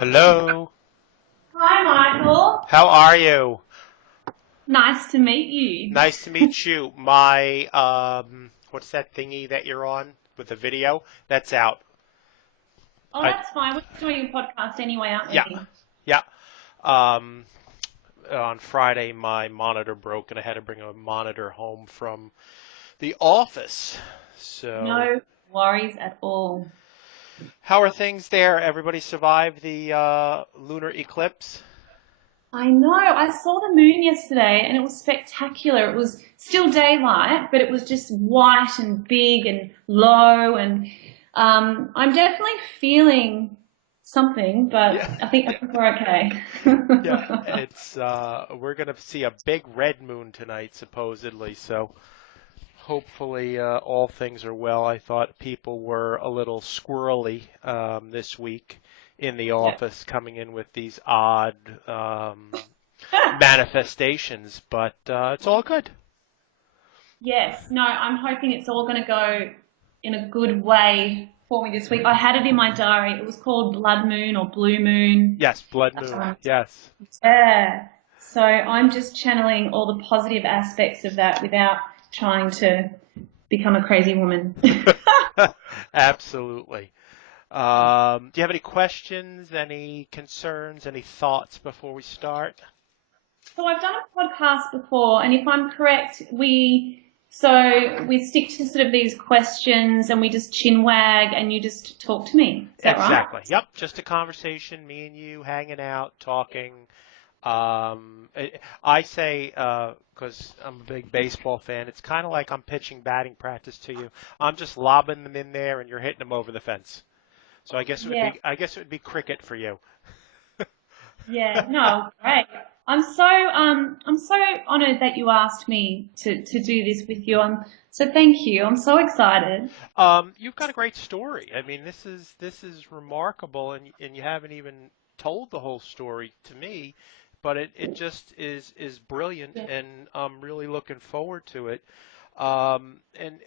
Hello. Hi, Michael. How are you? Nice to meet you. Nice to meet you. My what's that thingy that you're on with the video? That's out. Oh, I that's fine. We're doing a podcast anyway, aren't yeah. we? Yeah. Um on Friday my monitor broke and I had to bring a monitor home from the office. So, No worries at all. how are things there? Everybody survived the lunar eclipse? I know. I saw the moon yesterday and it was spectacular. It was still daylight, but it was just white and big and low. And I'm definitely feeling something, but Yeah. I Yeah. think we're okay. Yeah, it's we're gonna see a big red moon tonight supposedly, so hopefully, all things are well. I thought people were a little squirrely this week in the Yeah. office, coming in with these odd manifestations, but it's all good. Yes, no, I'm hoping it's all going to go in a good way for me this week. I had it in my diary. It was called Blood Moon or Blue Moon. Yes, blood moon. Um, Yes. yeah. So I'm just channeling all the positive aspects of that without trying to become a crazy woman. Absolutely. Do you have any questions, any concerns, any thoughts before we start? So I've done a podcast before, and if I'm correct, we stick to sort of these questions and we just chin wag and you just talk to me. Is that right? Exactly. Yep. Just a conversation, me and you hanging out, talking. I say, because I'm a big baseball fan, it's kind of like I'm pitching batting practice to you. I'm just lobbing them in there, and you're hitting them over the fence. So Yeah. I guess it would be cricket for you. Yeah, no, great. I'm so honored that you asked me to do this with you. So thank you. I'm so excited. You've got a great story. I mean, this is remarkable, and you haven't even told the whole story to me, but it just is brilliant, Yeah. and I'm really looking forward to it. And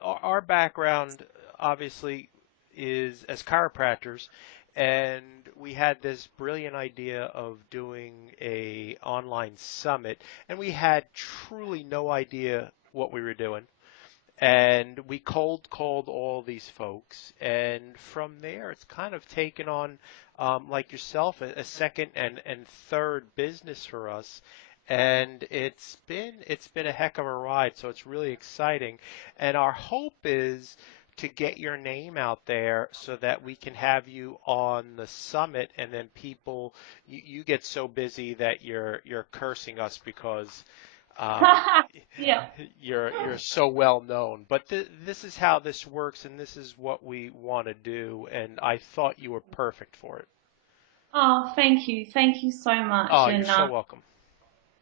our background obviously is as chiropractors, and we had this brilliant idea of doing a online summit, and we had truly no idea what we were doing. And we cold called all these folks, and from there it's kind of taken on, like yourself, a second and third business for us. And it's been a heck of a ride, so it's really exciting. And our hope is to get your name out there so that we can have you on the summit, and then you get so busy that you're cursing us because um, Yeah. you're so well known. But this is how this works, and this is what we want to do. And I thought you were perfect for it. Oh, thank you. Thank you so much. Oh, you're And so welcome.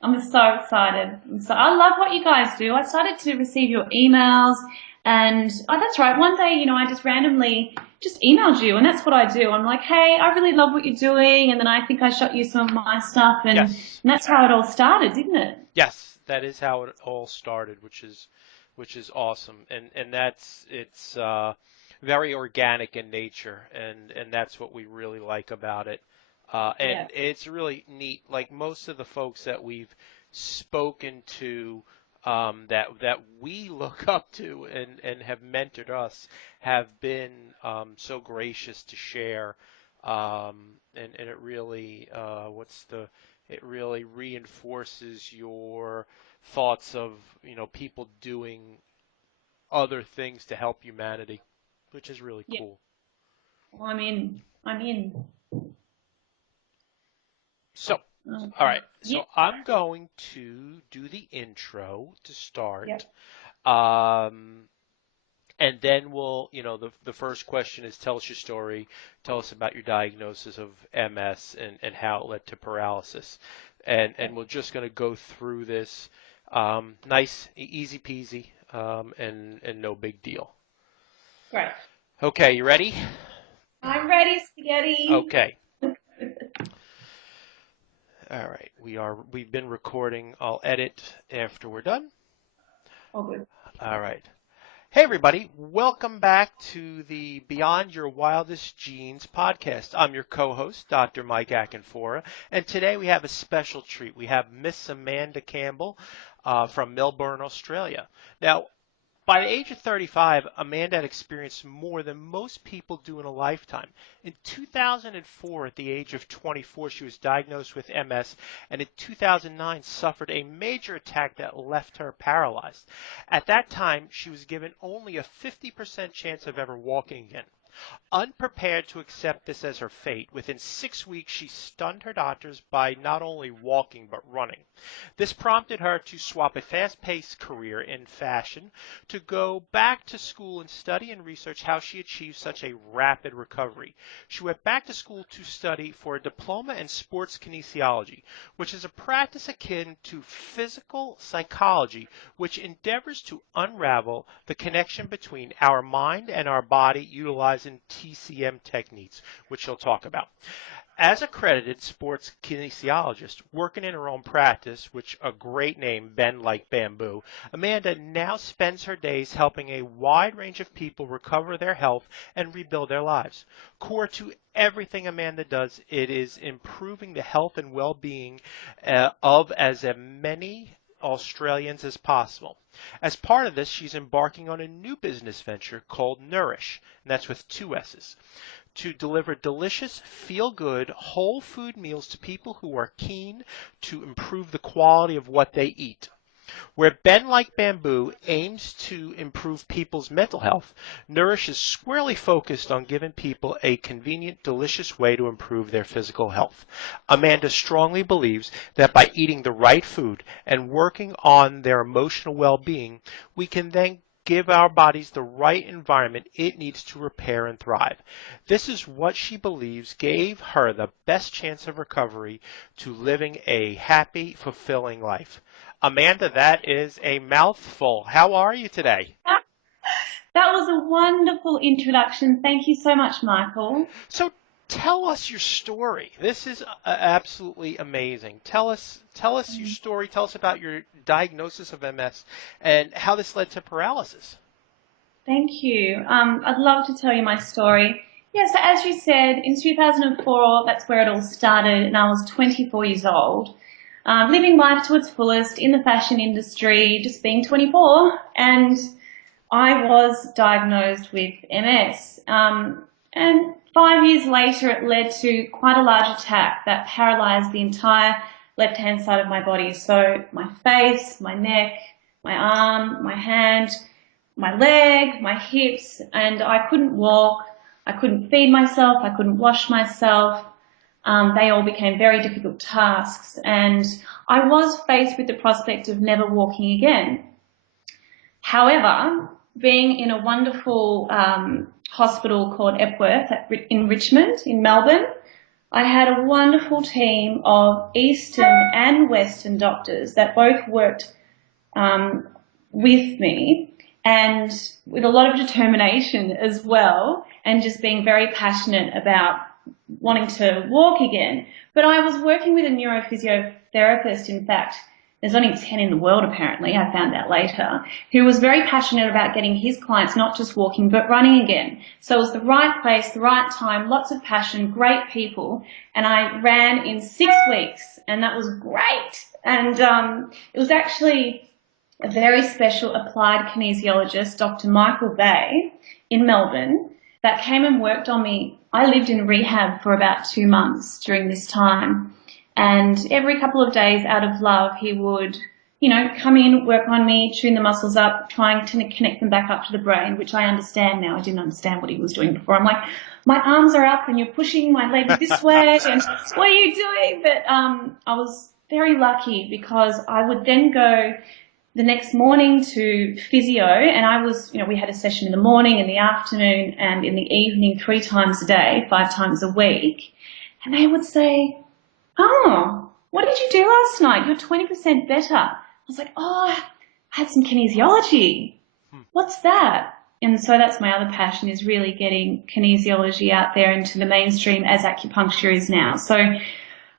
I'm so excited. I love what you guys do. I started to receive your emails and oh, that's right. One day, I just randomly just emailed you and that's what I do. I'm like, hey, I really love what you're doing. And then I think I shot you some of my stuff and Yes, that's how it all started, didn't it? yes, that is how it all started, which is awesome. And it's very organic in nature, and that's what we really like about it. Yeah. And it's really neat. Like most of the folks that we've spoken to, that we look up to and have mentored us, have been so gracious to share. And it really, it really reinforces your thoughts of, people doing other things to help humanity, which is really Yeah. cool. Well, I'm in. I'm in. So, Um, all right. yeah. So I'm going to do the intro to start. Yep. Um, and then the first question is, tell us your story. Tell us about your diagnosis of MS and how it led to paralysis. And Yep. we're just going to go through this, nice, easy peasy, and no big deal. Great. Okay, you ready? I'm ready, spaghetti. Okay. All right. We've been recording. I'll edit after we're done. All good. All right. Hey, everybody. Welcome back to the Beyond Your Wildest Genes podcast. I'm your co-host, Dr. Michael Acanfora, and today we have a special treat. We have Miss Amanda Campbell from Melbourne, Australia. Now, by the age of 35, Amanda had experienced more than most people do in a lifetime. In 2004, at the age of 24, she was diagnosed with MS, and in 2009 suffered a major attack that left her paralyzed. At that time, she was given only a 50% chance of ever walking again. Unprepared to accept this as her fate, within 6 weeks she stunned her doctors by not only walking but running. This prompted her to swap a fast-paced career in fashion to go back to school and study and research how she achieved such a rapid recovery. She went back to school to study for a Diploma in Sports Kinesiology, which is a practice akin to physical psychology, which endeavors to unravel the connection between our mind and our body utilizing TCM techniques, which she'll talk about. As accredited sports kinesiologist, working in her own practice, which a great name, Bend Like Bamboo, Amanda now spends her days helping a wide range of people recover their health and rebuild their lives. Core to everything Amanda does, it is improving the health and well-being of as many Australians as possible. As part of this, she's embarking on a new business venture called Nourissh, and that's with two S's, to deliver delicious, feel-good, whole food meals to people who are keen to improve the quality of what they eat. Where Bend Like Bamboo aims to improve people's mental health, Nourissh is squarely focused on giving people a convenient, delicious way to improve their physical health. Amanda strongly believes that by eating the right food and working on their emotional well-being, we can then give our bodies the right environment it needs to repair and thrive. This is what she believes gave her the best chance of recovery to living a happy, fulfilling life. Amanda, that is a mouthful. How are you today? That was a wonderful introduction. Thank you so much, Michael. So tell us your story. This is absolutely amazing. Tell us your story. Tell us about your diagnosis of MS and how this led to paralysis. Thank you. I'd love to tell you my story. Yeah, so as you said, in 2004, that's where it all started, and I was 24 years old, living life to its fullest in the fashion industry, just being 24, and I was diagnosed with MS. And 5 years later, it led to quite a large attack that paralyzed the entire left-hand side of my body. So my face, my neck, my arm, my hand, my leg, my hips, and I couldn't walk, I couldn't feed myself, I couldn't wash myself. They all became very difficult tasks, and I was faced with the prospect of never walking again. However, being in a wonderful hospital called Epworth in Richmond, in Melbourne, I had a wonderful team of Eastern and Western doctors that both worked with me, and with a lot of determination as well, and just being very passionate about wanting to walk again. But I was working with a neurophysiotherapist, in fact, there's only 10 in the world apparently, I found out later, who was very passionate about getting his clients not just walking but running again. So it was the right place, the right time, lots of passion, great people, and I ran in 6 weeks, and that was great. And it was actually a very special applied kinesiologist, Dr Michael in Melbourne, that came and worked on me. I lived in rehab for about 2 months during this time, and every couple of days out of love he would, come in, work on me, tune the muscles up, trying to connect them back up to the brain, which I understand now. I didn't understand what he was doing before. I'm like, my arms are up and you're pushing my leg this way, and what are you doing? But I was very lucky because I would then go the next morning to physio, and I was, we had a session in the morning, in the afternoon, and in the evening 3 times a day, 5 times a week. And they would say, "Oh, what did you do last night? You're 20% better." I was like, "Oh, I had some kinesiology." What's that? And so that's my other passion, is really getting kinesiology out there into the mainstream as acupuncture is now. So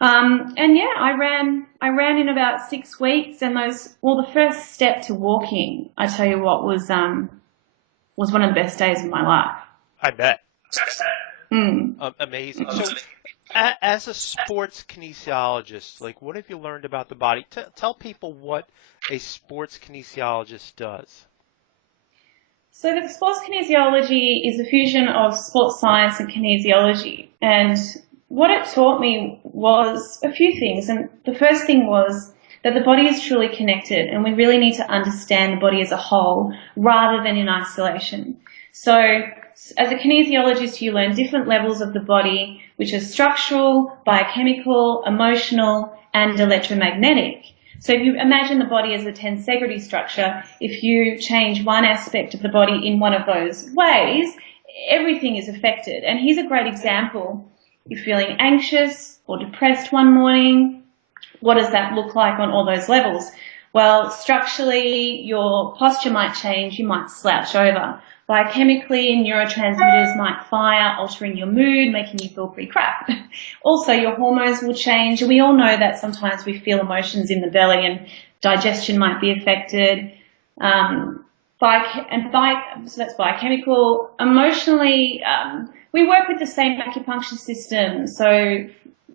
and yeah, I ran in about 6 weeks, and the first step to walking, I tell you what, was was one of the best days of my life. I bet. Mm. Amazing. So, as a sports kinesiologist, like, what have you learned about the body? Tell people what a sports kinesiologist does. So the sports kinesiology is a fusion of sports science and kinesiology. And what it taught me was a few things. And the first thing was that the body is truly connected and we really need to understand the body as a whole rather than in isolation. So as a kinesiologist, you learn different levels of the body, which are structural, biochemical, emotional, and electromagnetic. So if you imagine the body as a tensegrity structure, if you change one aspect of the body in one of those ways, everything is affected. And here's a great example. You're feeling anxious or depressed one morning. What does that look like on all those levels? Well, structurally, your posture might change. You might slouch over. Biochemically, neurotransmitters might fire, altering your mood, making you feel pretty crap. Also, your hormones will change. We all know that sometimes we feel emotions in the belly and digestion might be affected. So that's biochemical. Emotionally, we work with the same acupuncture system. So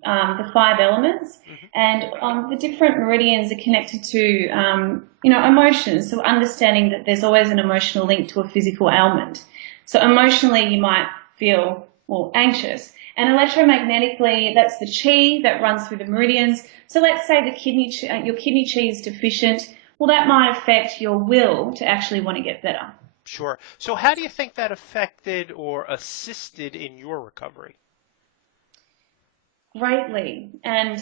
the 5 elements, and the different meridians are connected to, emotions. So understanding that there's always an emotional link to a physical ailment. So emotionally, you might feel more anxious. And electromagnetically, that's the chi that runs through the meridians. So let's say your kidney chi is deficient. Well, that might affect your will to actually want to get better. Sure. So how do you think that affected or assisted in your recovery? Greatly. And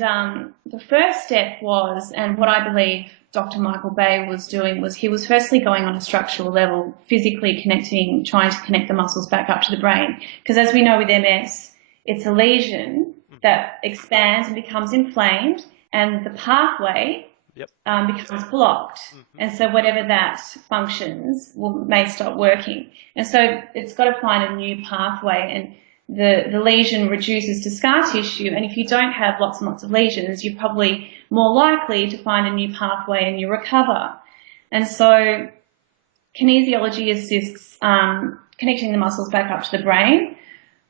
the first step was, and what I believe Dr. Michael Bay was doing, was he was firstly going on a structural level, physically connecting, trying to connect the muscles back up to the brain. Because as we know with MS, it's a lesion that expands and becomes inflamed, and the pathway becomes blocked. And so whatever that functions may stop working. And so it's got to find a new pathway, and the lesion reduces to scar tissue, and if you don't have lots and lots of lesions, you're probably more likely to find a new pathway and you recover. And so kinesiology assists connecting the muscles back up to the brain,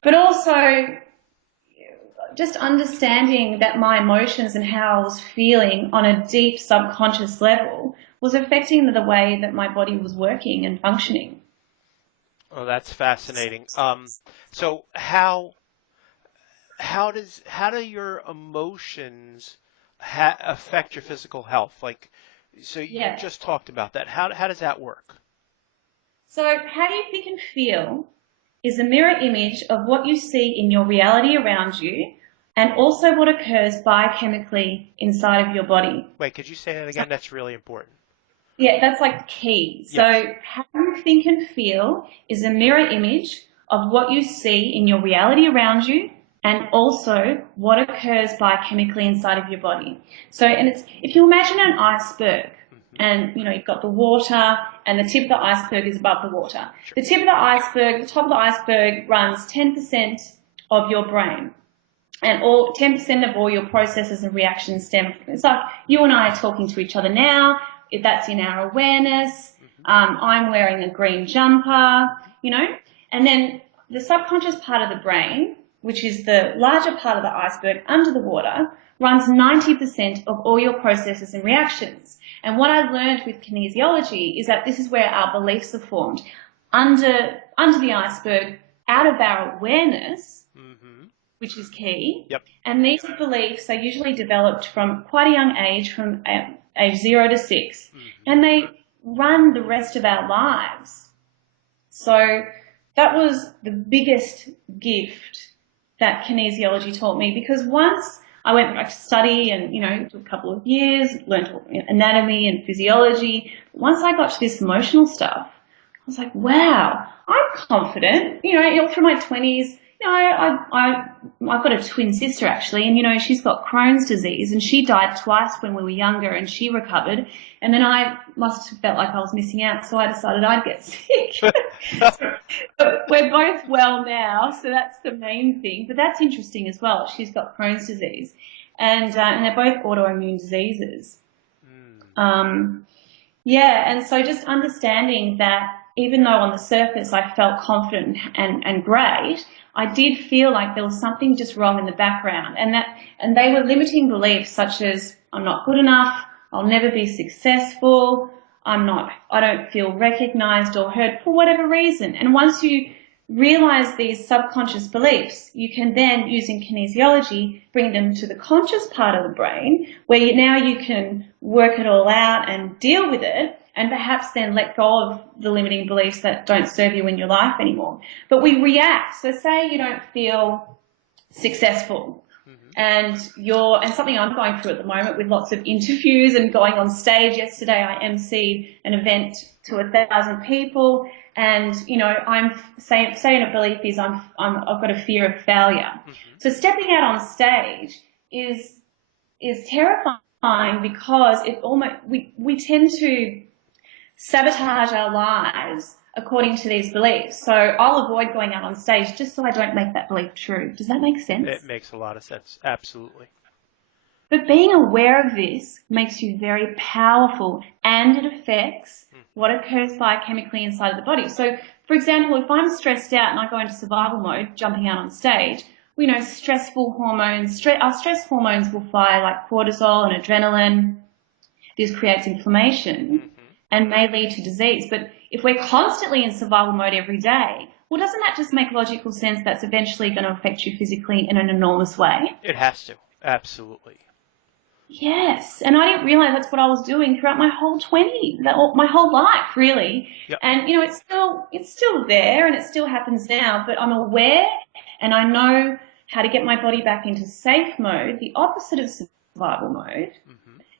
but also just understanding that my emotions and how I was feeling on a deep subconscious level was affecting the way that my body was working and functioning. Oh, that's fascinating. So how do your emotions affect your physical health? Like, so you just talked about that. How does that work? So how you think and feel is a mirror image of what you see in your reality around you, and also what occurs biochemically inside of your body. Wait, could you say that again? That's really important. Yeah, that's like the key. Yes. So how you think and feel is a mirror image of what you see in your reality around you, and also what occurs biochemically inside of your body. So, and it's, if you imagine an iceberg, and you've got the water, and the tip of the iceberg is above the water. Sure. The tip of the iceberg, the top of the iceberg runs 10% of your brain. And 10% of all your processes and reactions stem from. It's like you and I are talking to each other now. If that's in our awareness. I'm wearing a green jumper, and then the subconscious part of the brain, which is the larger part of the iceberg under the water, runs 90% of all your processes and reactions. And what I learned with kinesiology is that this is where our beliefs are formed. Under the iceberg, out of our awareness, which is key. Yep. And these beliefs are usually developed from quite a young age, from age 0 to 6. And they run the rest of our lives. So that was the biggest gift that kinesiology taught me, because once I went back to study and, took a couple of years, learned anatomy and physiology. Once I got to this emotional stuff, I was like, wow, I'm confident, through my 20s. I've got a twin sister actually, and she's got Crohn's disease, and she died twice when we were younger, and she recovered. And then I must have felt like I was missing out, so I decided I'd get sick. But we're both well now, so that's the main thing. But that's interesting as well. She's got Crohn's disease, and they're both autoimmune diseases. And so just understanding that even though on the surface I felt confident and great, I did feel like there was something just wrong in the background, and they were limiting beliefs such as I'm not good enough, I'll never be successful, I don't feel recognized or heard for whatever reason. And once you realize these subconscious beliefs, you can then, using kinesiology, bring them to the conscious part of the brain where now you can work it all out and deal with it, and perhaps then let go of the limiting beliefs that don't serve you in your life anymore. But we react. So say you don't feel successful, and something I'm going through at the moment with lots of interviews and going on stage. Yesterday I emceed an event to 1,000 people, and I'm saying a belief is I've got a fear of failure. So stepping out on stage is terrifying because we tend to sabotage our lives according to these beliefs. So I'll avoid going out on stage just so I don't make that belief true. Does that make sense? It makes a lot of sense. Absolutely. But being aware of this makes you very powerful, and it affects what occurs biochemically inside of the body. So, for example, if I'm stressed out and I go into survival mode, jumping out on stage, stressful hormones, our stress hormones will fire like cortisol and adrenaline. This creates inflammation and may lead to disease. But if we're constantly in survival mode every day, well, doesn't that just make logical sense that's eventually going to affect you physically in an enormous way? It has to. Absolutely. Yes. And I didn't realize that's what I was doing throughout my whole 20s, my whole life, really. Yep. And, it's still there and it still happens now, but I'm aware and I know how to get my body back into safe mode, the opposite of survival mode,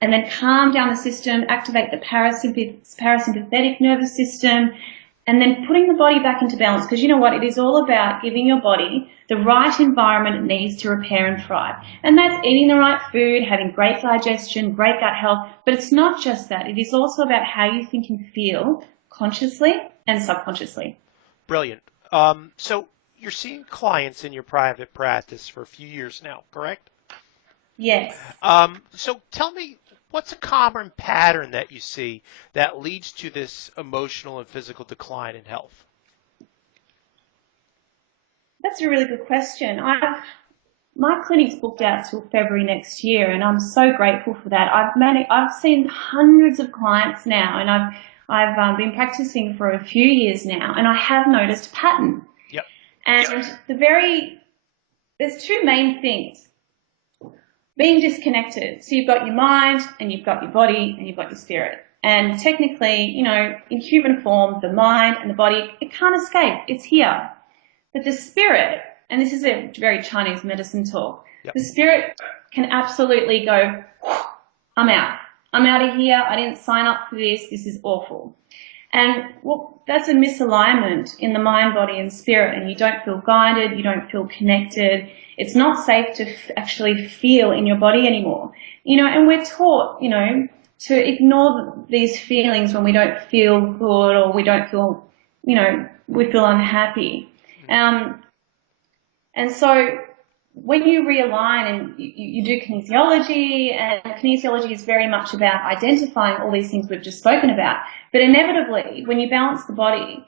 and then calm down the system, activate the parasympathetic nervous system, and then putting the body back into balance. Because you know what? It is all about giving your body the right environment it needs to repair and thrive. And that's eating the right food, having great digestion, great gut health. But it's not just that. It is also about how you think and feel consciously and subconsciously. Brilliant. So you're seeing clients in your private practice for a few years now, correct? Yes. So tell me, what's a common pattern that you see that leads to this emotional and physical decline in health? That's a really good question. My clinic's booked out till February next year, and I'm so grateful for that. I've seen hundreds of clients now, and I've been practicing for a few years now, and I have noticed a pattern. Yep. And there's two main things. Being disconnected. So you've got your mind and you've got your body and you've got your spirit. And technically, in human form, the mind and the body, it can't escape. It's here. But the spirit, and this is a very Chinese medicine talk, the spirit can absolutely go, I'm out. I'm out of here. I didn't sign up for this. This is awful. And that's a misalignment in the mind, body and spirit, and you don't feel guided, you don't feel connected. It's not safe to actually feel in your body anymore. And we're taught, to ignore these feelings when we don't feel good or we don't feel, we feel unhappy. And so when you realign and you do kinesiology, and kinesiology is very much about identifying all these things we've just spoken about, but inevitably when you balance the body,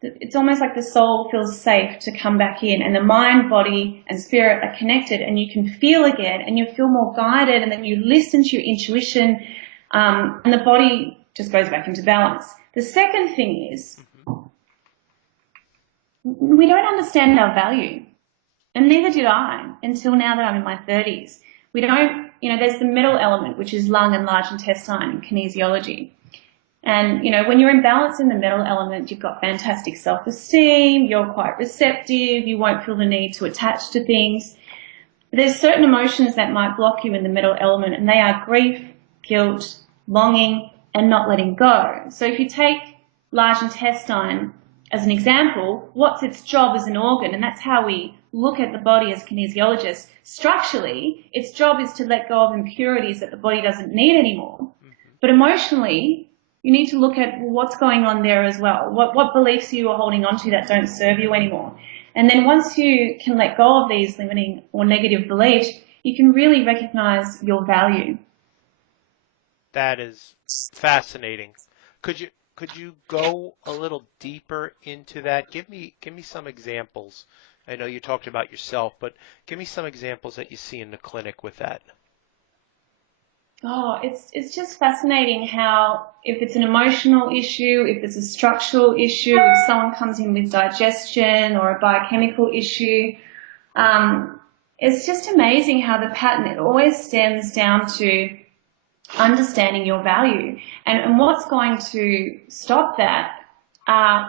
it's almost like the soul feels safe to come back in, and the mind, body and spirit are connected, and you can feel again and you feel more guided, and then you listen to your intuition, and the body just goes back into balance. The second thing is we don't understand our value. And neither did I until now that I'm in my 30s. We don't, there's the middle element, which is lung and large intestine in kinesiology. And, when you're in balance in the middle element, you've got fantastic self-esteem, you're quite receptive, you won't feel the need to attach to things. But there's certain emotions that might block you in the middle element, and they are grief, guilt, longing, and not letting go. So if you take large intestine as an example, what's its job as an organ? And that's how we look at the body as kinesiologists. Structurally, its job is to let go of impurities that the body doesn't need anymore. But emotionally, you need to look at what's going on there as well. What beliefs you are holding on to that don't serve you anymore. And then once you can let go of these limiting or negative beliefs, you can really recognize your value. That is fascinating. Could could you go a little deeper into that? Give me some examples. I know you talked about yourself, but give me some examples that you see in the clinic with that. Oh, it's just fascinating how if it's an emotional issue, if it's a structural issue, if someone comes in with digestion or a biochemical issue, it's just amazing how the pattern, it always stems down to understanding your value. And what's going to stop that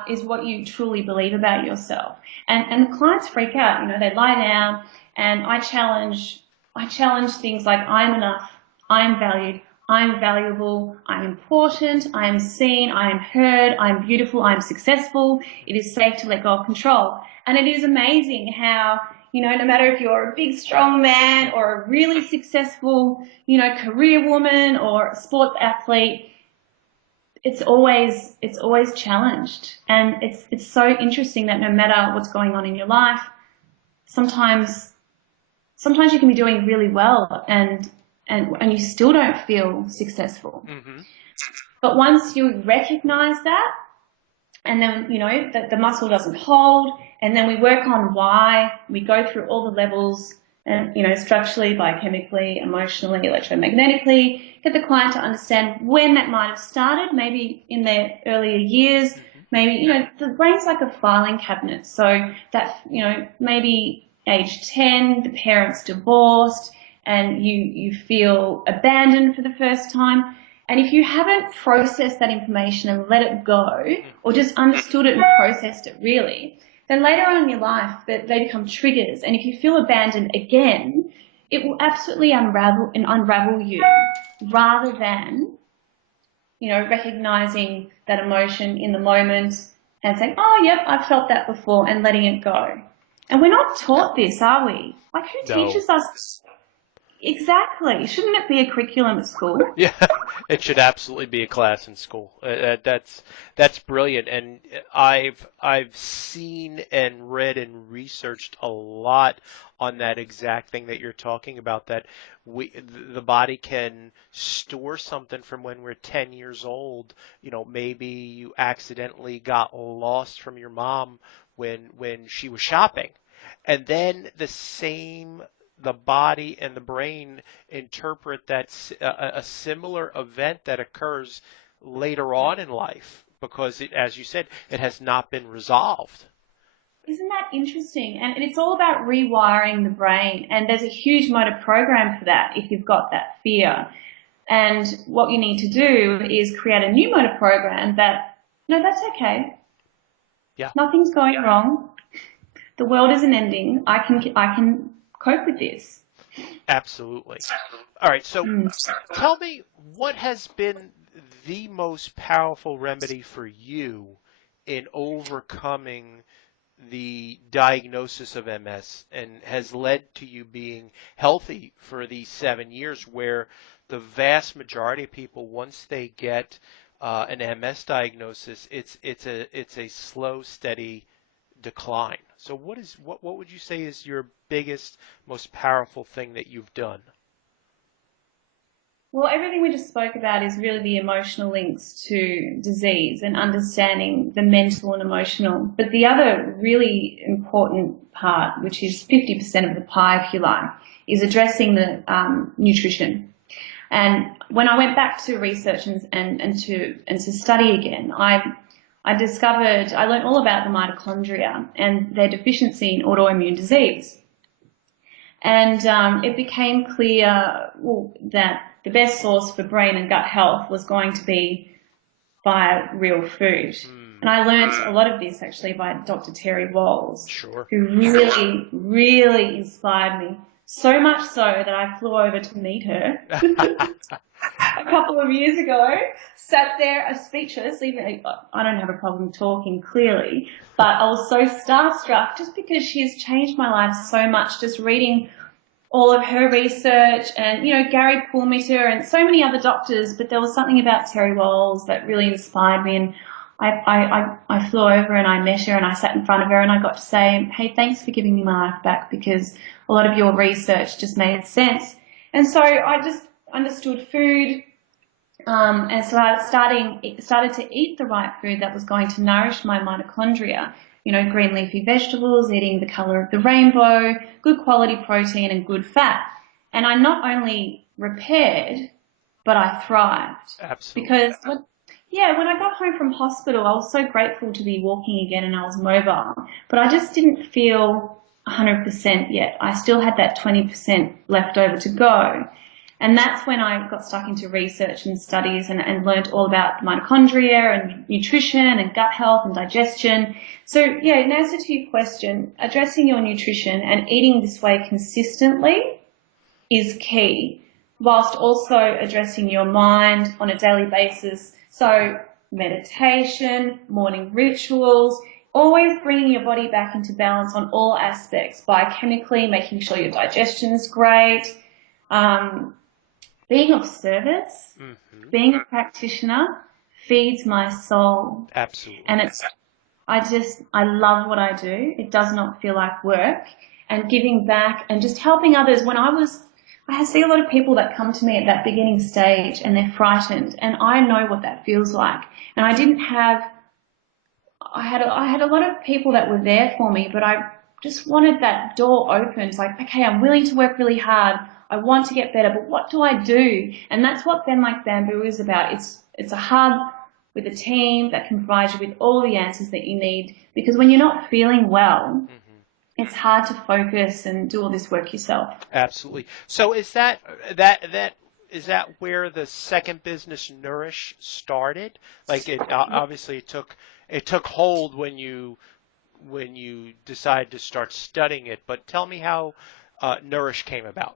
is what you truly believe about yourself. And the clients freak out, they lie down, and I challenge things like I'm enough, I'm valued, I'm valuable, I'm important, I'm seen, I'm heard, I'm beautiful, I'm successful, it is safe to let go of control. And it is amazing how, no matter if you're a big, strong man or a really successful, career woman or a sports athlete, it's always challenged. And it's so interesting that no matter what's going on in your life, sometimes you can be doing really well and you still don't feel successful. Mm-hmm. But once you recognize that, and then, that the muscle doesn't hold, and then we work on why, we go through all the levels, and, structurally, biochemically, emotionally, electromagnetically, get the client to understand when that might have started, maybe in their earlier years, maybe, the brain's like a filing cabinet. So that, maybe age 10, the parents divorced, and you feel abandoned for the first time. And if you haven't processed that information and let it go, or just understood it and processed it really, then later on in your life they become triggers. And if you feel abandoned again, it will absolutely unravel you, rather than, recognizing that emotion in the moment and saying, oh, yep, I've felt that before, and letting it go. And we're not taught this, are we? Like, who No. teaches us? Exactly. Shouldn't it be a curriculum at school? Yeah, it should absolutely be a class in school. That's brilliant, and I've seen and read and researched a lot on that exact thing that you're talking about. That the body can store something from when we're 10 years old. Maybe you accidentally got lost from your mom when she was shopping, and then the body and the brain interpret that a similar event that occurs later on in life because as you said, it has not been resolved. Isn't that interesting? And it's all about rewiring the brain. And there's a huge motor program for that if you've got that fear. And what you need to do is create a new motor program that, no, that's okay. Yeah. Nothing's going wrong. The world isn't ending. I can cope with this. Absolutely. All right. So tell me, what has been the most powerful remedy for you in overcoming the diagnosis of MS and has led to you being healthy for these 7 years, where the vast majority of people, once they get an MS diagnosis, it's a slow, steady decline. So what would you say is your biggest, most powerful thing that you've done? Well, everything we just spoke about is really the emotional links to disease and understanding the mental and emotional. But the other really important part, which is 50% of the pie, if you like, is addressing the nutrition. And when I went back to research and to study again, I learned all about the mitochondria and their deficiency in autoimmune disease. And it became clear that the best source for brain and gut health was going to be via real food. And I learned a lot of this actually by Dr. Terry Walls, Sure. who really, really inspired me. So much so that I flew over to meet her a couple of years ago, sat there speechless. Even I don't have a problem talking clearly, but I was so starstruck just because she has changed my life so much, just reading all of her research and, Gary Perlmutter and so many other doctors, but there was something about Terry Walls that really inspired me. And I flew over and I met her and I sat in front of her and I got to say, hey, thanks for giving me my life back, because a lot of your research just made sense. And so I just understood food, And so I started to eat the right food that was going to nourish my mitochondria. You know, green leafy vegetables, eating the color of the rainbow, good quality protein and good fat. And I not only repaired, but I thrived. Absolutely. Because when I got home from hospital, I was so grateful to be walking again and I was mobile. But I just didn't feel 100% yet. I still had that 20% left over to go. And that's when I got stuck into research and studies and learned all about mitochondria and nutrition and gut health and digestion. So yeah, in answer to your question, addressing your nutrition and eating this way consistently is key, whilst also addressing your mind on a daily basis. So meditation, morning rituals, always bringing your body back into balance on all aspects, biochemically, making sure your digestion is great, being of service, being a practitioner feeds my soul. Absolutely. And I love what I do. It does not feel like work. And giving back and just helping others. I see a lot of people that come to me at that beginning stage and they're frightened, and I know what that feels like. And I had a lot of people that were there for me, but I just wanted that door opened. Like, okay, I'm willing to work really hard. I want to get better, but what do I do? And that's what Bend Like Bamboo is about. It's a hub with a team that can provide you with all the answers that you need, because when you're not feeling well, it's hard to focus and do all this work yourself. Absolutely. So is is that where the second business, Nourissh, started? Like it obviously it took hold when you decided to start studying it. But tell me how Nourissh came about.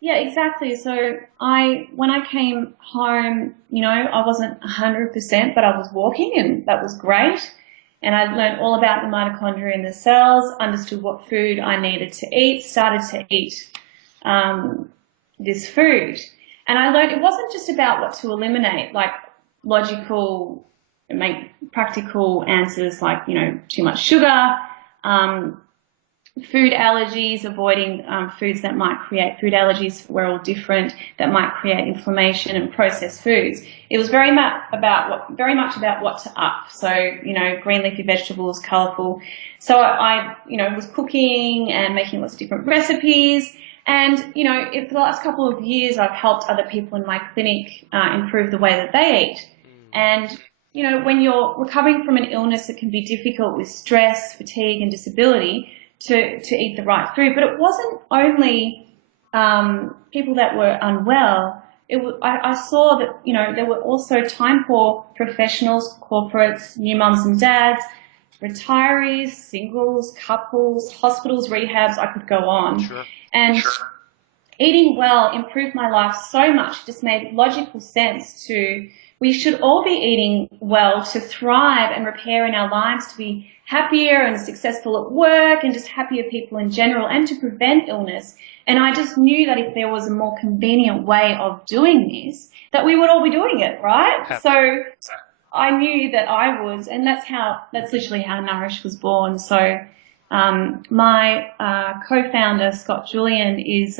Yeah, exactly. So when I came home, you know, I wasn't 100%, but I was walking and that was great. And I learned all about the mitochondria in the cells, understood what food I needed to eat, started to eat this food. And I learned it wasn't just about what to eliminate, like logical, make practical answers like, you know, too much sugar, food allergies, avoiding foods that might create food allergies. We're all different, that might create inflammation, and processed foods. It was very much about what to up. So, you know, green leafy vegetables, colourful. So I, you know, was cooking and making lots of different recipes. And, you know, for the last couple of years, I've helped other people in my clinic improve the way that they eat. And, you know, when you're recovering from an illness, it can be difficult with stress, fatigue, and disability to eat the right food. But it wasn't only people that were unwell. I saw that, you know, there were also time poor professionals, corporates, new mums and dads, retirees, singles, couples, hospitals, rehabs. I could go on. Sure. And eating well improved my life so much. It just made logical sense we should all be eating well to thrive and repair in our lives, to be happier and successful at work and just happier people in general, and to prevent illness. And I just knew that if there was a more convenient way of doing this, that we would all be doing it, right? So I knew that I was, and that's literally how Nourissh was born. So my co-founder, Scott Julian, is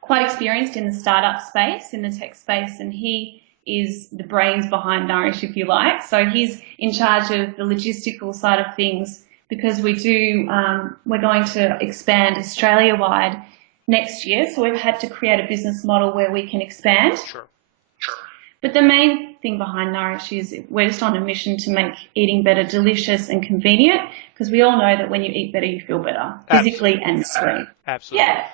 quite experienced in the startup space, in the tech space, and he is the brains behind Nourissh, if you like. So he's in charge of the logistical side of things, because we're going to expand Australia-wide next year. So we've had to create a business model where we can expand. Sure. But the main thing behind Nourissh is we're just on a mission to make eating better delicious and convenient, because we all know that when you eat better, you feel better, physically and mentally. Absolutely. Yeah.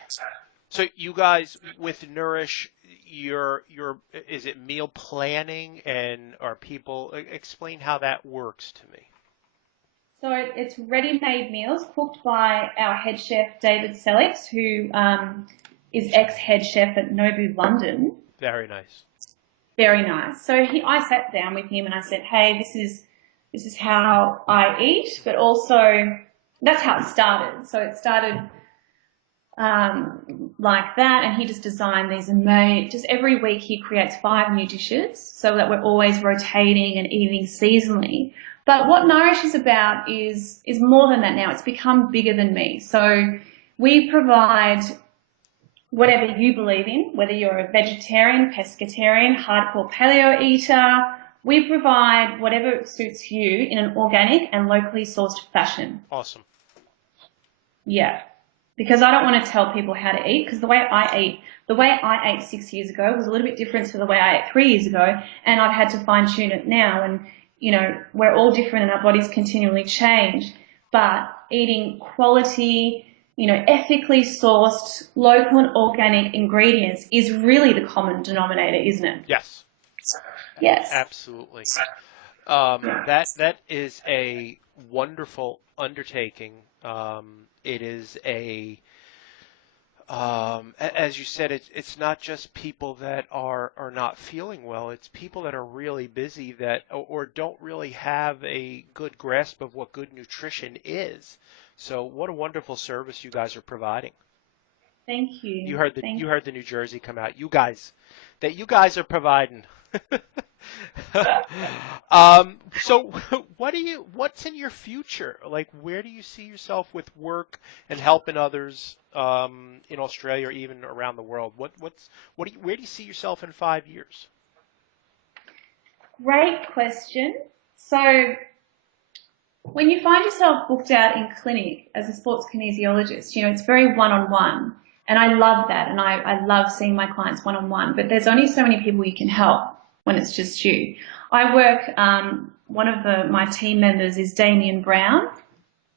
So you guys with Nourissh, is it meal planning, and are people, explain how that works to me? So it's ready-made meals cooked by our head chef, David Selix, who is ex-head chef at Nobu London. Very nice. Very nice. So I sat down with him and I said, hey, this is how I eat, but also that's how it started. So it started like that, and he just designed these just every week he creates 5 new dishes so that we're always rotating and eating seasonally. But what Nourissh is about is more than that now. It's become bigger than me. So we provide whatever you believe in, whether you're a vegetarian, pescatarian, hardcore paleo eater, we provide whatever suits you in an organic and locally sourced fashion. Awesome. Yeah. Because I don't want to tell people how to eat, because the way I ate 6 years ago was a little bit different to the way I ate 3 years ago, and I've had to fine tune it now, and we're all different and our bodies continually change, but eating quality, ethically sourced, local and organic ingredients is really the common denominator, isn't it? Yes. Yes. Absolutely. That is a wonderful undertaking. It is as you said, it's not just people that are not feeling well. It's people that are really busy that or don't really have a good grasp of what good nutrition is. So what a wonderful service you guys are providing. Thank you. You heard the New Jersey come out. You guys are providing. So what's in your future? Like, where do you see yourself with work and helping others in Australia or even around the world? Where do you see yourself in 5 years? Great question. So when you find yourself booked out in clinic as a sports kinesiologist, it's very one-on-one. And I love that. And I love seeing my clients one-on-one. But there's only so many people you can help when it's just you. I work, one of my team members is Damien Brown.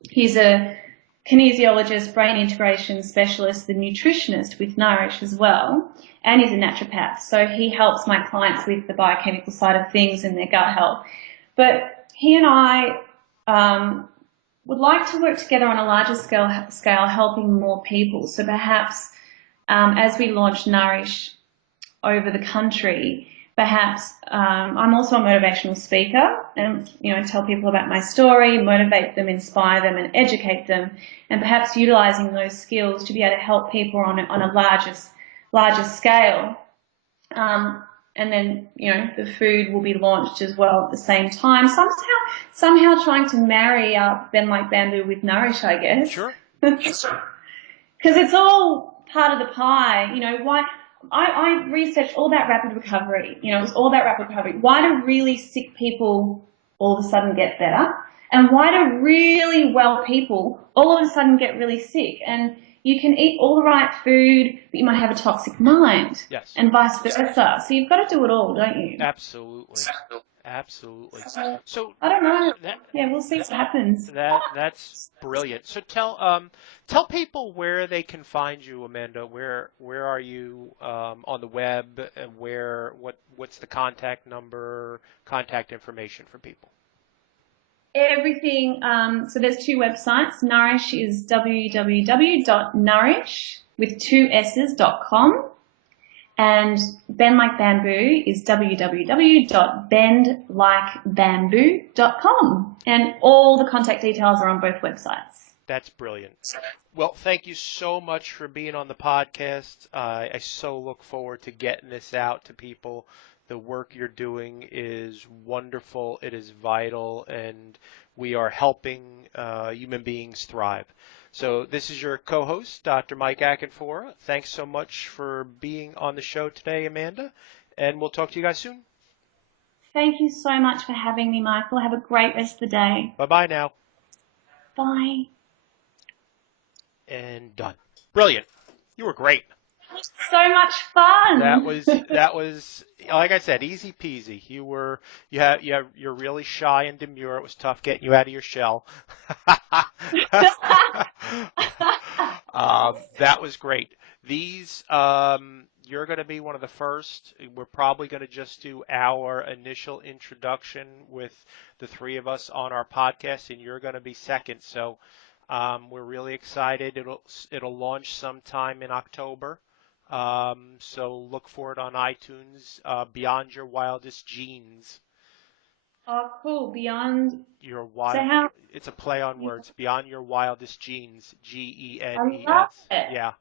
He's a kinesiologist, brain integration specialist, the nutritionist with Nourissh as well. And he's a naturopath. So he helps my clients with the biochemical side of things and their gut health. But he and I would like to work together on a larger scale helping more people. So perhaps as we launch Nourissh over the country, perhaps I'm also a motivational speaker and, tell people about my story, motivate them, inspire them and educate them, and perhaps utilising those skills to be able to help people on a larger scale. And then, the food will be launched as well at the same time. Somehow trying to marry up Bend Like Bamboo with Nourissh, I guess. Sure. Because it's all part of the pie. Why I researched all that rapid recovery. It was all that rapid recovery. Why do really sick people all of a sudden get better? And why do really well people all of a sudden get really sick? And you can eat all the right food, but you might have a toxic mind. Yes. And vice versa. So you've got to do it all, don't you? Absolutely. So I don't know. We'll see what happens. That's brilliant. So tell people where they can find you, Amanda. Where are you on the web, and what's the contact number, contact information for people? Everything. So there's two websites. Nourissh is www.nourissh with 2 S's.com. And Bend Like Bamboo is www.bendlikebamboo.com. And all the contact details are on both websites. That's brilliant. Well, thank you so much for being on the podcast. I so look forward to getting this out to people. The work you're doing is wonderful. It is vital, and we are helping human beings thrive. So this is your co-host, Dr. Mike Acanfora. Thanks so much for being on the show today, Amanda, and we'll talk to you guys soon. Thank you so much for having me, Michael. Have a great rest of the day. Bye-bye now. Bye. And done. Brilliant. You were great. So much fun. That was like I said, easy peasy. You're really shy and demure. It was tough getting you out of your shell. That was great. These you're going to be one of the first. We're probably going to just do our initial introduction with the three of us on our podcast, and you're going to be second. So we're really excited. It'll launch sometime in October. So look for it on iTunes, Beyond Your Wildest Genes. Oh, cool. Beyond Your wild. So it's a play on words. Beyond Your Wildest Genes. GENES. I love it. Yeah.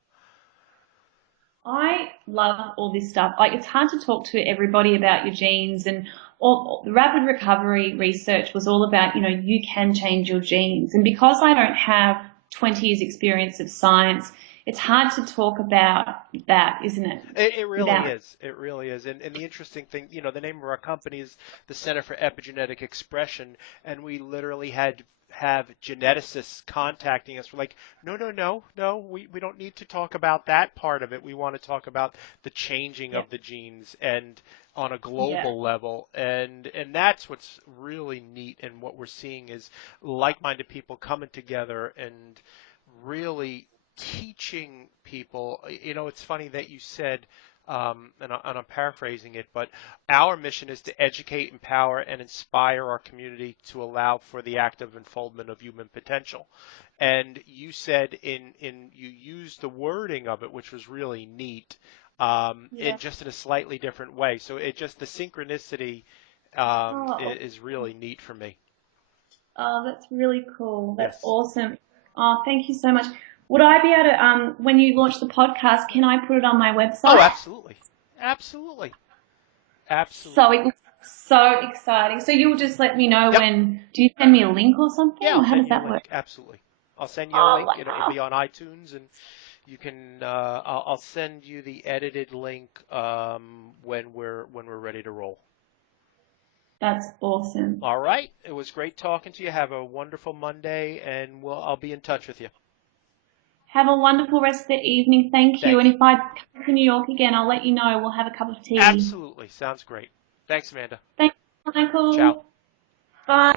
I love all this stuff. Like, it's hard to talk to everybody about your genes, and all the rapid recovery research was all about, you can change your genes. And because I don't have 20 years experience of science, it's hard to talk about that, isn't it? It really Without, is. It really is. And the interesting thing, the name of our company is the Center for Epigenetic Expression, and we literally have geneticists contacting us. We're like, no, no, no, no, we don't need to talk about that part of it. We want to talk about the changing yeah, of the genes and on a yeah, global level. And that's what's really neat, and what we're seeing is like-minded people coming together and really teaching people. It's funny that you said, and I'm paraphrasing it, but our mission is to educate, empower, and inspire our community to allow for the active unfoldment of human potential. And you said you used the wording of it, which was really neat, yeah. in just in a slightly different way. So the synchronicity Oh, is really neat for me. oh, that's really cool. That's Yes. awesome. Oh, thank you so much. Would I be able to, when you launch the podcast, can I put it on my Oh, website? absolutely. Absolutely. So Absolutely. it looks so exciting. So you'll just let me know Yep. when, do you send me a link or something? Yeah, I'll Or how send does you a that work? link. Absolutely. I'll send you a Oh, link. It'll wow. be on iTunes, and you can. I'll send you the edited link when we're ready to roll. That's awesome. All right. It was great talking to you. Have a wonderful Monday, and I'll be in touch with you. Have a wonderful rest of the evening. Thank you. And Thanks. if I come to New York again, I'll let you know. We'll have a cup of tea. Absolutely. Sounds great. Thanks, Amanda. Thanks, Ciao. Michael. Bye.